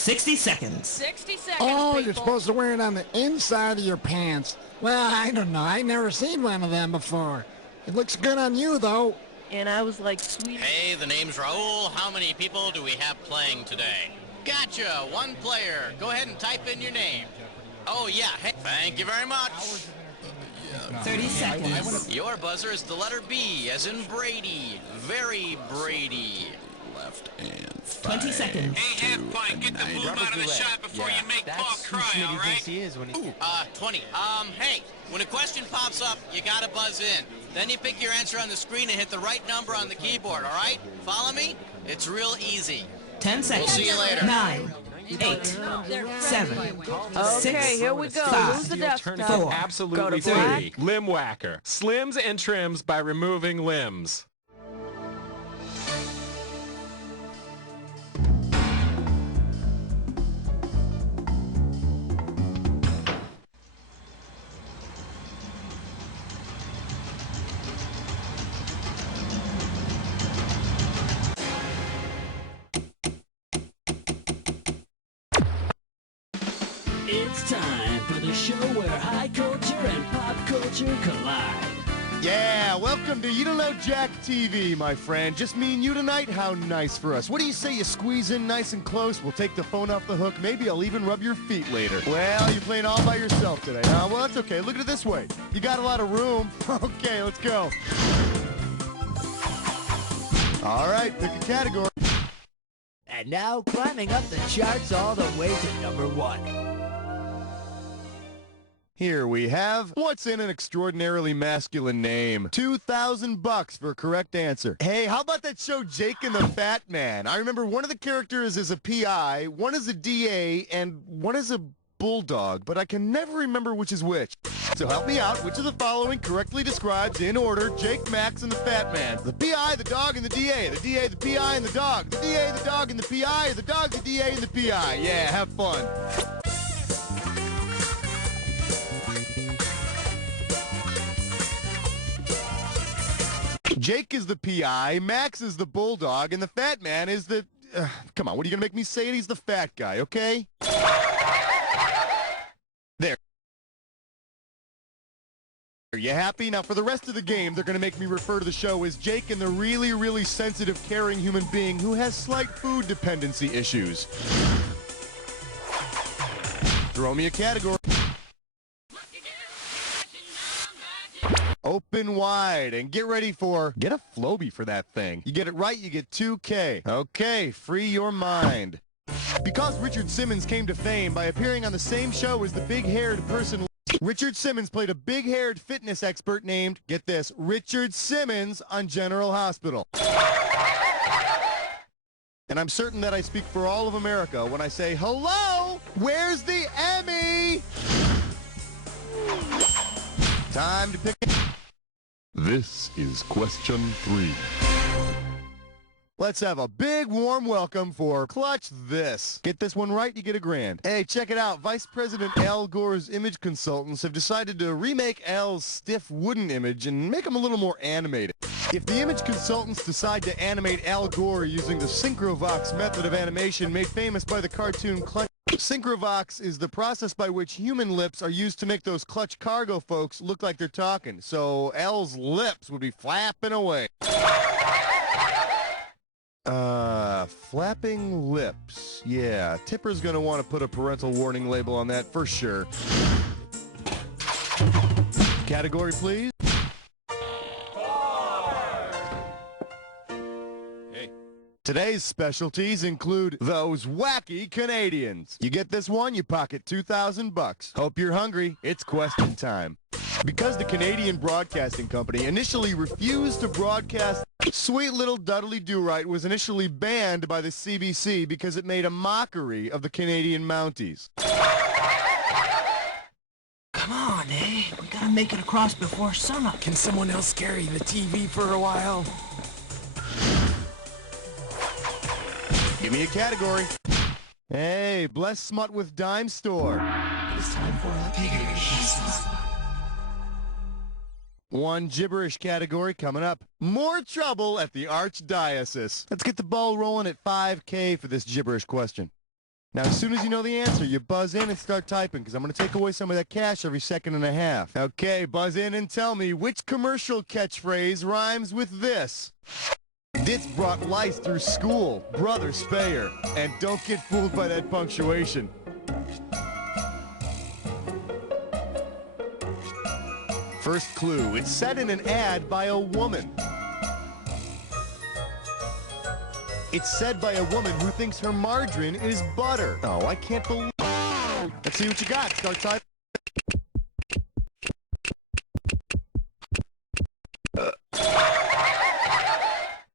60 seconds. 60 seconds, Oh, people. you're supposed to wear it on the inside of your pants. Well, I don't know. I've never seen one of them before. It looks good on you, though. And I was like, sweet. Hey, the name's Raul. How many people do we have playing today? Gotcha, one player. Go ahead and type in your name. Oh, yeah. Hey, thank you very much. 30 seconds. Your buzzer is the letter B, as in Brady. Very Brady. Left and 20 seconds. Hey, have fun. Get the boom out of the shot before you make Paul cry, all right? Ooh, 20. Hey, when a question pops up, you gotta buzz in. Then you pick your answer on the screen and hit the right number on the keyboard, all right? Follow me? It's real easy. 10 seconds. We'll see you later. 9, 8, 7, Okay, 6, here we go. 5, Lose the desktop. 4, Absolutely Go to black. free. Limb Whacker. Slims and trims by removing limbs. It's time for the show where high culture and pop culture collide. Yeah, welcome to You Don't Know Jack TV, my friend. Just me and you tonight? How nice for us. What do you say you squeeze in nice and close? We'll take the phone off the hook. Maybe I'll even rub your feet later. Well, you're playing all by yourself today, huh? Well, that's okay. Look at it this way. You got a lot of room. Okay, let's go. All right, pick a category. And now, climbing up the charts all the way to #1. Here we have what's in an extraordinarily masculine name. $2,000 for a correct answer. Hey, how about that show Jake and the Fat Man? I remember one of the characters is a PI, one is a DA, and one is a bulldog, but I can never remember which is which. So help me out. Which of the following correctly describes, in order, Jake, Max, and the Fat Man? The PI, the dog, and the DA. The DA, the PI, and the dog. The DA, the dog, and the PI. Or the dog, the DA, and the PI. Yeah, have fun. Jake is the PI, Max is the bulldog, and the Fat Man is the... come on, what are you going to make me say it? He's the fat guy, okay? There. Are you happy? Now, for the rest of the game, they're going to make me refer to the show as Jake and the really, really sensitive, caring human being who has slight food dependency issues. Throw me a category. Open wide and get ready for... Get a Floby for that thing. You get it right, you get 2K. Okay, free your mind. Because Richard Simmons came to fame by appearing on the same show as the big-haired person... Richard Simmons played a big-haired fitness expert named, get this, Richard Simmons on General Hospital. And I'm certain that I speak for all of America when I say, hello, where's the Emmy? Time to pick... This is question 3. Let's have a big warm welcome for Clutch This. Get this one right, you get $1,000. Hey, check it out. Vice President Al Gore's image consultants have decided to remake Al's stiff wooden image and make him a little more animated. If the image consultants decide to animate Al Gore using the Synchrovox method of animation made famous by the cartoon Clutch, Synchrovox is the process by which human lips are used to make those Clutch Cargo folks look like they're talking. So Al's lips would be flapping away. Flapping lips. Yeah, Tipper's gonna want to put a parental warning label on that for sure. Category, please. Today's specialties include those wacky Canadians. You get this one, you pocket $2,000. Hope you're hungry. It's question time. Because the Canadian Broadcasting Company initially refused to broadcast, Sweet Little Dudley Do-Right was initially banned by the CBC because it made a mockery of the Canadian Mounties. Come on, eh? We gotta make it across before sunup. Can someone else carry the TV for a while? Give me a category. Hey, Bless Smut with Dime Store. It's time for a piggy. One gibberish category coming up. More trouble at the Archdiocese. Let's get the ball rolling at $5K for this gibberish question. Now, as soon as you know the answer, you buzz in and start typing, because I'm going to take away some of that cash every second and a half. Okay, buzz in and tell me which commercial catchphrase rhymes with this. Ditz brought lice through school, brother Speyer, and don't get fooled by that punctuation. First clue, it's said in an ad by a woman. It's said by a woman who thinks her margarine is butter. Oh, I can't believe. Let's see what you got. Start typing.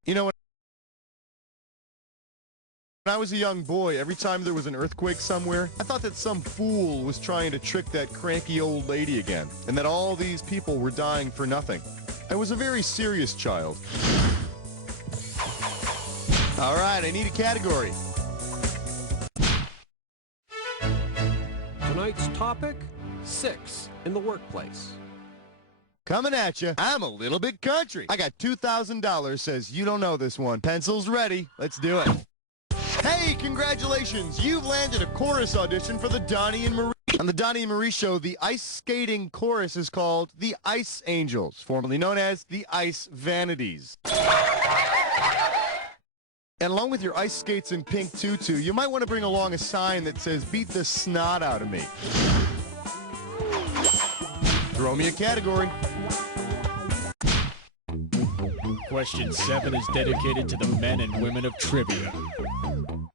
You know what? When I was a young boy, every time there was an earthquake somewhere, I thought that some fool was trying to trick that cranky old lady again, and that all these people were dying for nothing. I was a very serious child. All right, I need a category. Tonight's topic, 6 in the workplace. Coming at you, I'm a little bit country. I got $2,000, says you don't know this one. Pencils ready, let's do it. Hey, congratulations, you've landed a chorus audition for the Donnie and Marie. On the Donnie and Marie show, the ice skating chorus is called the Ice Angels, formerly known as the Ice Vanities. And along with your ice skates and pink tutu, you might want to bring along a sign that says, beat the snot out of me. Throw me a category. Question 7 is dedicated to the men and women of trivia.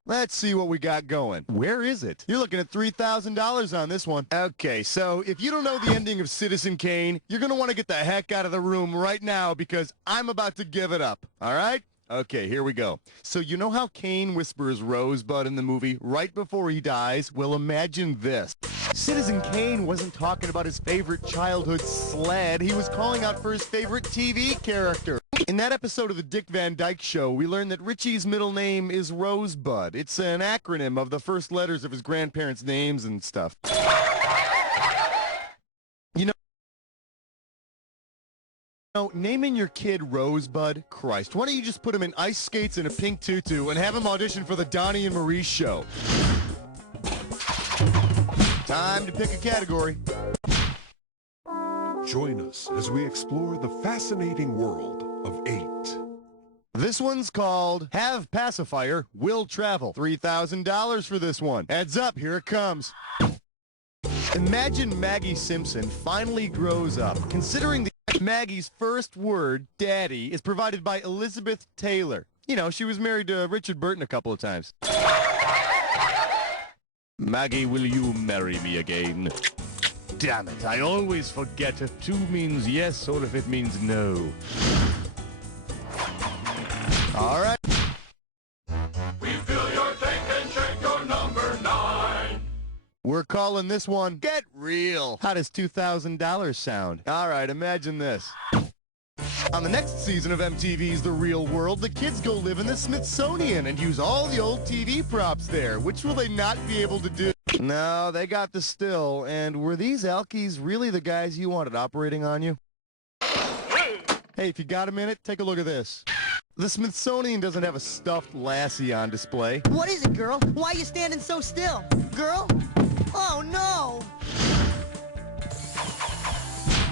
Let's see what we got going. Where is it? You're looking at $3,000 on this one. Okay, so if you don't know the ending of Citizen Kane, you're going to want to get the heck out of the room right now because I'm about to give it up. All right? Okay, here we go. So you know how Kane whispers Rosebud in the movie right before he dies? Well, imagine this. Citizen Kane wasn't talking about his favorite childhood sled. He was calling out for his favorite TV character. In that episode of the Dick Van Dyke Show, we learned that Richie's middle name is Rosebud. It's an acronym of the first letters of his grandparents' names and stuff. Naming your kid Rosebud? Christ, why don't you just put him in ice skates and a pink tutu and have him audition for the Donnie and Marie show? Time to pick a category. Join us as we explore the fascinating world of 8. This one's called Have Pacifier Will Travel. $3,000 for this one. Heads up, here it comes. Imagine Maggie Simpson finally grows up, considering Maggie's first word, daddy, is provided by Elizabeth Taylor. You know, she was married to Richard Burton a couple of times. Maggie, will you marry me again? Damn it, I always forget if to means yes or if it means no. All right. We feel your tank and check your number 9. We're calling this one Get Real. How does $2,000 sound? All right, imagine this. On the next season of MTV's The Real World, the kids go live in the Smithsonian and use all the old TV props there. Which will they not be able to do? No, they got the still. And were these Alkies really the guys you wanted operating on you? Hey, if you got a minute, take a look at this. The Smithsonian doesn't have a stuffed lassie on display. What is it, girl? Why are you standing so still? Girl? Oh, no!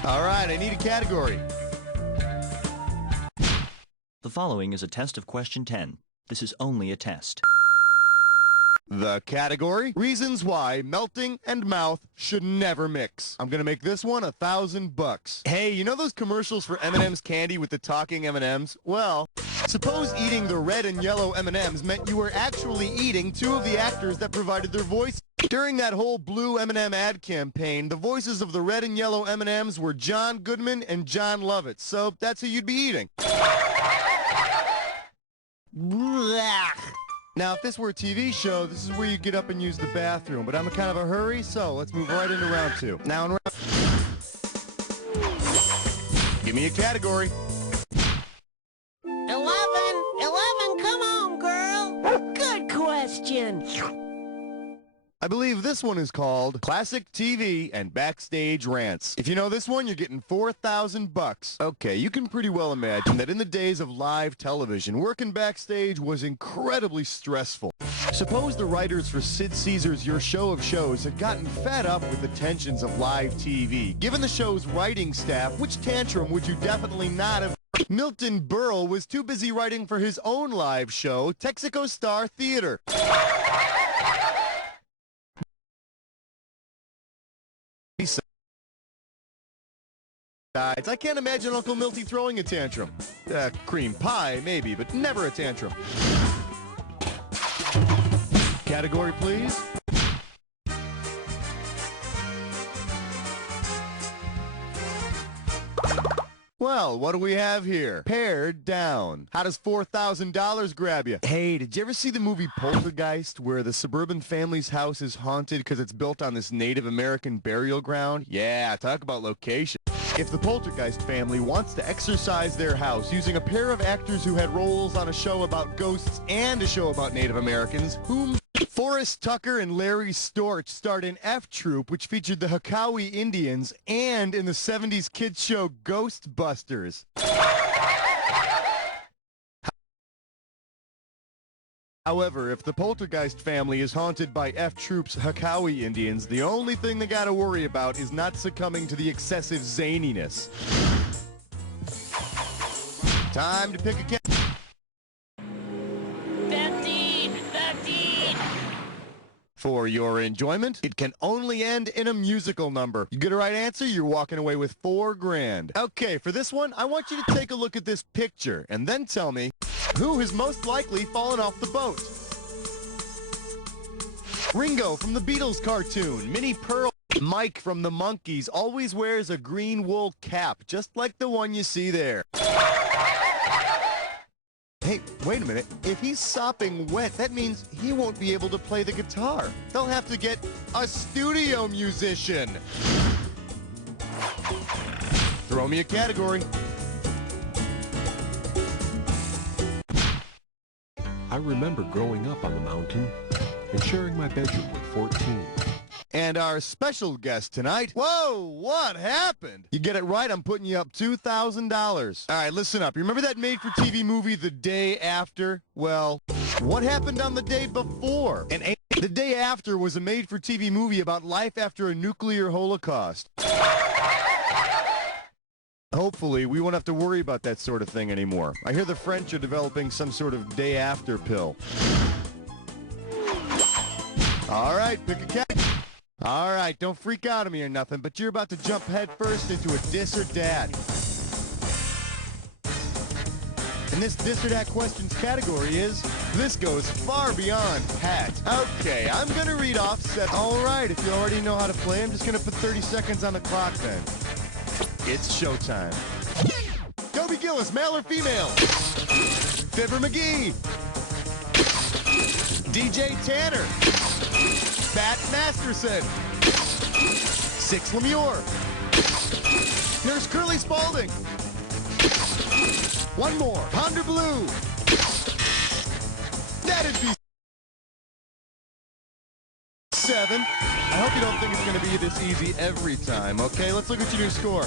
All right, I need a category. The following is a test of question 10. This is only a test. The category, reasons why melting and mouth should never mix. I'm gonna make this one $1,000. Hey, you know those commercials for M&M's candy with the talking M&Ms? Well, suppose eating the red and yellow M&Ms meant you were actually eating two of the actors that provided their voice. During that whole blue M&M ad campaign, the voices of the red and yellow M&Ms were John Goodman and John Lovitz, so that's who you'd be eating. Now, if this were a TV show, this is where you get up and use the bathroom, but I'm in kind of a hurry, so let's move right into round 2. Now, in round... Give me a category. 11, come on, girl. Good question. I believe this one is called Classic TV and Backstage Rants. If you know this one, you're getting $4,000. Okay, you can pretty well imagine that in the days of live television, working backstage was incredibly stressful. Suppose the writers for Sid Caesar's Your Show of Shows had gotten fed up with the tensions of live TV. Given the show's writing staff, which tantrum would you definitely not have? Milton Berle was too busy writing for his own live show, Texaco Star Theater. I can't imagine Uncle Milty throwing a tantrum. Cream pie, maybe, but never a tantrum. Category, please. Well, what do we have here? Pared down. How does $4,000 grab you? Hey, did you ever see the movie Poltergeist, where the suburban family's house is haunted because it's built on this Native American burial ground? Yeah, talk about location. If the Poltergeist family wants to exercise their house using a pair of actors who had roles on a show about ghosts and a show about Native Americans, whom Forrest Tucker and Larry Storch starred in F Troop, which featured the Hakawi Indians, and in the 70s kids show Ghostbusters. However, if the Poltergeist family is haunted by F Troop's Hakawi Indians, the only thing they gotta worry about is not succumbing to the excessive zaniness. Time to pick a cat. 15! For your enjoyment, it can only end in a musical number. You get a right answer, you're walking away with $4,000. Okay, for this one, I want you to take a look at this picture and then tell me who has most likely fallen off the boat. Ringo from the Beatles cartoon, Minnie Pearl. Mike from the Monkees always wears a green wool cap, just like the one you see there. Hey, wait a minute. If he's sopping wet, that means he won't be able to play the guitar. They'll have to get a studio musician. Throw me a category. I remember growing up on the mountain and sharing my bedroom with 14. And our special guest tonight, whoa, what happened? You get it right, I'm putting you up $2,000. All right, listen up. You remember that made-for-TV movie, The Day After? Well, what happened on the day before? And the day after was a made-for-TV movie about life after a nuclear holocaust. Hopefully, we won't have to worry about that sort of thing anymore. I hear the French are developing some sort of day-after pill. All right, pick a cat. All right, don't freak out on me or nothing, but you're about to jump headfirst into a diss or dat. And this diss or dat questions category is, this goes far beyond Pat. Okay, I'm gonna read off set. All right, if you already know how to play, I'm just gonna put 30 seconds on the clock then. It's showtime. Toby Gillis, male or female? Fibber McGee. DJ Tanner. Bat Masterson. Six Lemure. Nurse Curly Spaulding. One more. Ponder Blue. That'd be 7. I hope you don't think it's going to be this easy every time, okay? Let's look at your new score.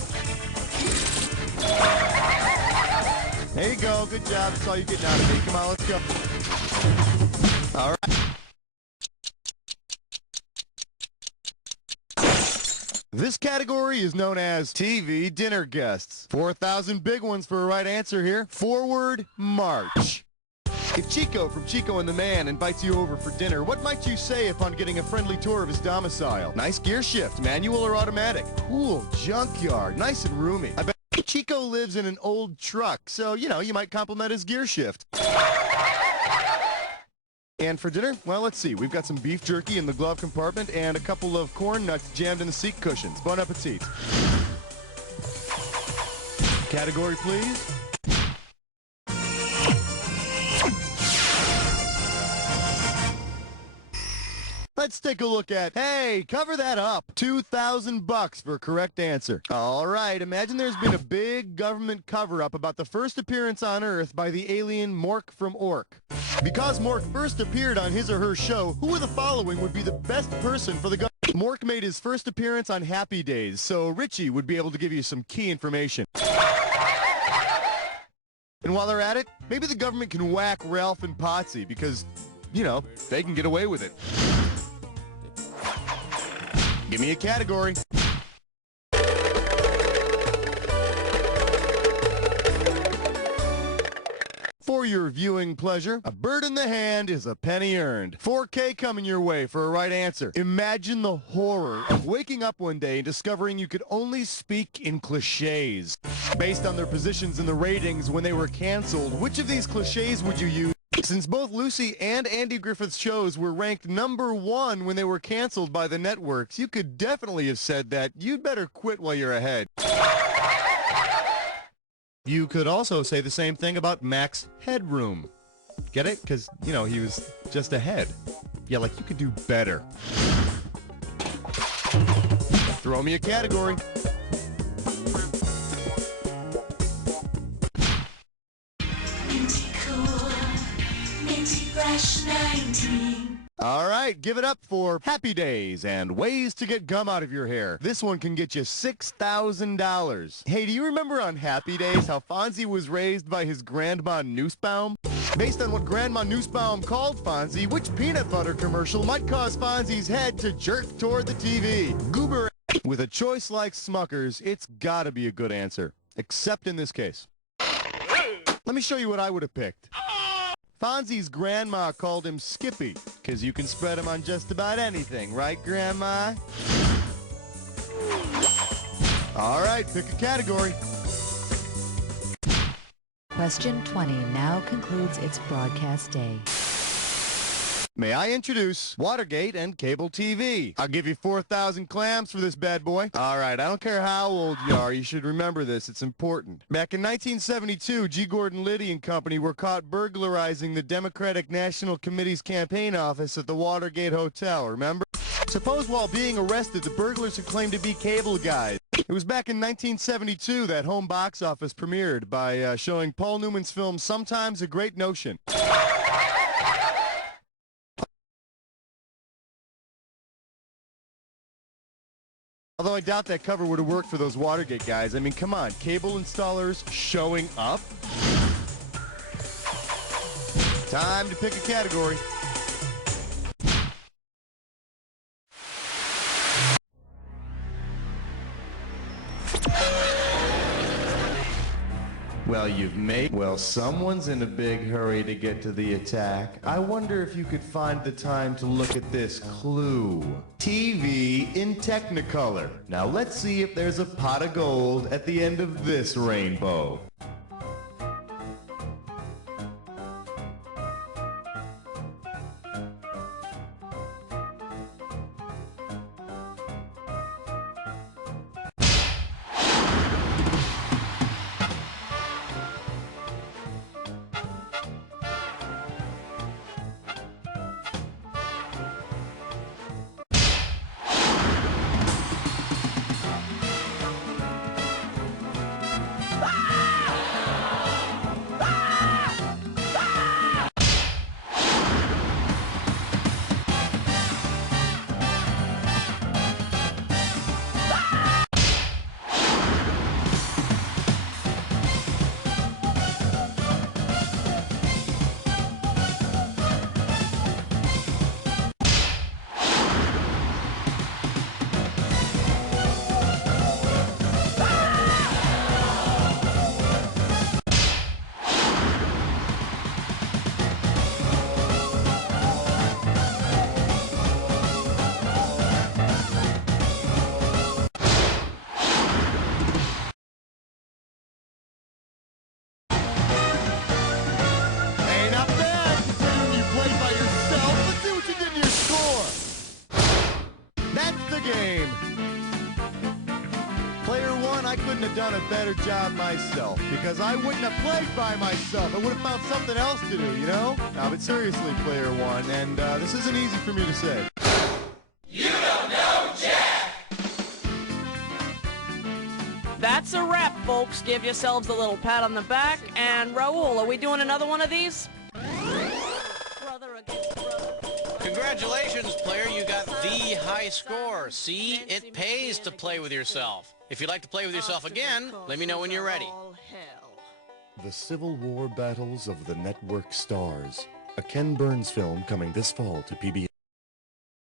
There you go. Good job. That's all you're getting out of me. Come on, let's go. All right. This category is known as TV Dinner Guests. 4,000 big ones for a right answer here. Forward march. If Chico from Chico and the Man invites you over for dinner, what might you say upon getting a friendly tour of his domicile? Nice gear shift, manual or automatic? Cool junkyard, nice and roomy. I bet Chico lives in an old truck, so, you know, you might compliment his gear shift. And for dinner, well, let's see. We've got some beef jerky in the glove compartment and a couple of corn nuts jammed in the seat cushions. Bon appetit. Category, please. Let's let's take a look at, hey, cover that up. $2,000 for correct answer. All right, imagine there's been a big government cover-up about the first appearance on Earth by the alien Mork from Ork. Because Mork first appeared on his or her show, who of the following would be the best person for the government? Mork made his first appearance on Happy Days, so Richie would be able to give you some key information. And while they're at it, maybe the government can whack Ralph and Potsy because, you know, they can get away with it. Give me a category. For your viewing pleasure, a bird in the hand is a penny earned. 4K coming your way for a right answer. Imagine the horror of waking up one day and discovering you could only speak in cliches. Based on their positions in the ratings when they were canceled, which of these cliches would you use? Since both Lucy and Andy Griffith's shows were ranked #1 when they were canceled by the networks, you could definitely have said that you'd better quit while you're ahead. You could also say the same thing about Max Headroom. Get it? Because, you know, he was just ahead. Yeah, like you could do better. Throw me a category. Minty cool, minty fresh 19. All right, give it up for Happy Days and ways to get gum out of your hair. This one can get you $6,000. Hey, do you remember on Happy Days how Fonzie was raised by his Grandma Nussbaum? Based on what Grandma Nussbaum called Fonzie, which peanut butter commercial might cause Fonzie's head to jerk toward the TV? Goober. With a choice like Smucker's, it's gotta be a good answer. Except in this case. Let me show you what I would have picked. Fonzie's grandma called him Skippy, because you can spread him on just about anything, right, Grandma? All right, pick a category. Question 20 now concludes its broadcast day. May I introduce Watergate and cable TV. I'll give you 4,000 clams for this bad boy. All right, I don't care how old you are, you should remember this, it's important. Back in 1972, G. Gordon Liddy and company were caught burglarizing the Democratic National Committee's campaign office at the Watergate Hotel, remember? Suppose while being arrested, the burglars had claimed to be cable guys. It was back in 1972 that home box office premiered by showing Paul Newman's film Sometimes a Great Notion. Although I doubt that cover would have worked for those Watergate guys. I mean, come on, cable installers showing up? Time to pick a category. Well, someone's in a big hurry to get to the attack. I wonder if you could find the time to look at this clue. TV in Technicolor. Now let's see if there's a pot of gold at the end of this rainbow. Game. Player one, I couldn't have done a better job myself because I wouldn't have played by myself. I would have found something else to do, you know? No, but seriously, player one, and this isn't easy for me to say. That's a wrap, folks. Give yourselves a little pat on the back. And Raul, are we doing another one of these? Congratulations, player. You got the high score. See, it pays to play with yourself. If you'd like to play with yourself again, let me know when you're ready. The Civil War Battles of the Network Stars. A Ken Burns film coming this fall to PBS.